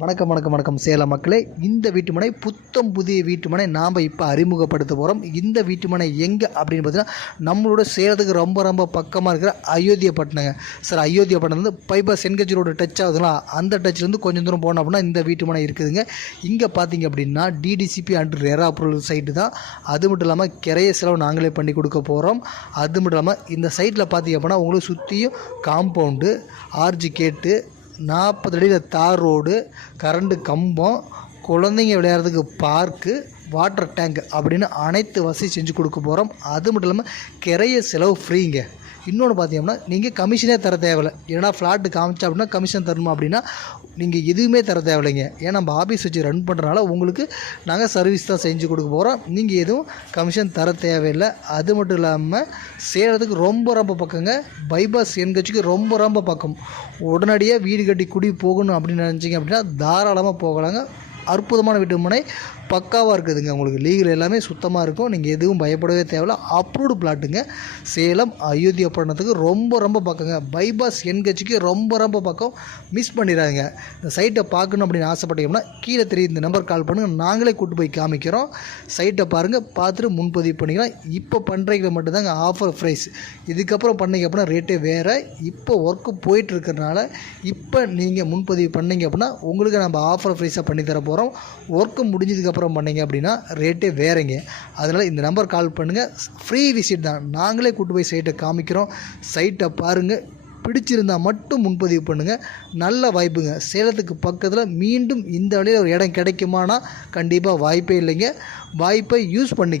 வணக்கம் வணக்கம் வணக்கம் சேலம் மக்களே. இந்த வீட்டுமனை புத்தம் புதிய வீட்டுமனை நாம் இப்போ அறிமுகப்படுத்த போகிறோம். இந்த வீட்டுமனை எங்கே அப்படின்னு பார்த்தீங்கன்னா நம்மளோட சேலத்துக்கு ரொம்ப ரொம்ப பக்கமாக இருக்கிற அயோத்தியப்பட்டினங்க. சார் அயோத்தியப்பட்டினம் வந்து பைபாஸ் சென்கட்சி ரோடு டச் ஆகுதுங்களா, அந்த டச்லேருந்து கொஞ்சம் தூரம் போனோம் அப்படின்னா இந்த வீட்டுமனை இருக்குதுங்க. இங்கே பார்த்தீங்க அப்படின்னா DTCP and RERA approval site தான். அது மட்டும் இல்லாமல் கிரைய செலவு நாங்களே பண்ணி கொடுக்க போகிறோம். அது மட்டும் இல்லாமல் இந்த சைட்டில் பார்த்தீங்க அப்படின்னா உங்களுக்கு சுற்றியும் காம்பவுண்டு, ஆர்ஜி கேட்டு, 40 அடியில் தார் ரோடு, கரண்டு கம்பம், குழந்தைங்க விளையாடுறதுக்கு பார்க்கு, வாட்டர் டேங்க் அப்படின்னு அனைத்து வசதி செஞ்சு கொடுக்க போகிறோம். அது மட்டும் இல்லாமல் கிரைய செலவு ஃப்ரீங்க. இன்னொன்று பார்த்தீங்கன்னா நீங்கள் கமிஷனே தர தேவையில்லை. ஏன்னா ஃப்ளாட்டு காமிச்சா அப்படின்னா கமிஷன் தரணுமா அப்படின்னா நீங்கள் எதுவுமே தர தேவையில்லைங்க. ஏன்னா நம்ம ஆஃபீஸ் வச்சு ரன் பண்ணுறனால உங்களுக்கு நாங்கள் சர்வீஸ் தான் செஞ்சு கொடுக்க போகிறோம். நீங்கள் எதுவும் கமிஷன் தர தேவையில்லை. அது மட்டும் இல்லாமல் சேலத்துக்கு ரொம்ப ரொம்ப பக்கங்க. பைபாஸ் என்கட்சிக்கு ரொம்ப ரொம்ப பக்கம். உடனடியாக வீடு கட்டி குடி போகணும் அப்படின்னு நினச்சிங்க அப்படின்னா தாராளமாக போகலாங்க. அற்புதமான வீட்டுமனை பக்காவாக இருக்குதுங்க. உங்களுக்கு லீகல் எல்லாமே சுத்தமாக இருக்கும். நீங்கள் எதுவும் பயப்படவே தேவையில்ல. அப்ரூவ்டு பிளாட்டுங்க. சேலம் அயோத்தியப்பட்டினத்துக்கு ரொம்ப ரொம்ப பக்கங்க. பைபாஸ் என்கட்சிக்கு ரொம்ப ரொம்ப பக்கம். மிஸ் பண்ணிடாதீங்க. இந்த சைட்டை பார்க்கணும் அப்படின்னு ஆசைப்பட்டீங்கன்னா கீழே தெரியும் இந்த நம்பர் கால் பண்ணுங்கள். நாங்களே கூட்டு போய் காமிக்கிறோம். சைட்டை பாருங்கள், பார்த்துட்டு முன்பதிவு பண்ணிக்கலாம். இப்போ பண்ணுறீங்கள மட்டும்தாங்க ஆஃபர் ப்ரைஸ். இதுக்கப்புறம் பண்ணிங்க அப்படின்னா ரேட்டே வேறு. இப்போ ஒர்க்கு போயிட்டுருக்கிறதுனால இப்போ நீங்கள் முன்பதிவு பண்ணிங்க அப்படின்னா உங்களுக்கு நம்ம ஆஃபர் ப்ரைஸாக பண்ணித்தர போகிறோம். ஒர்க்கு முடிஞ்சதுக்கப்புறம் பண்ணிங்க அப்படின்னா ரேட்டே வேறங்க. அதனால் இந்த நம்பர் கால் பண்ணுங்கள். ஃப்ரீ விசிட் தான். நாங்களே கூட்டு போய் சைட்டை காமிக்கிறோம். சைட்டை பாருங்கள், பிடிச்சிருந்தால் மட்டும் முன்பதிவு பண்ணுங்கள். நல்ல வாய்ப்புங்க. சேலத்துக்கு பக்கத்தில் மீண்டும் இந்த வழியில் ஒரு இடம் கிடைக்குமானா கண்டிப்பாக வாய்ப்பே இல்லைங்க. வாய்ப்பை யூஸ் பண்ணி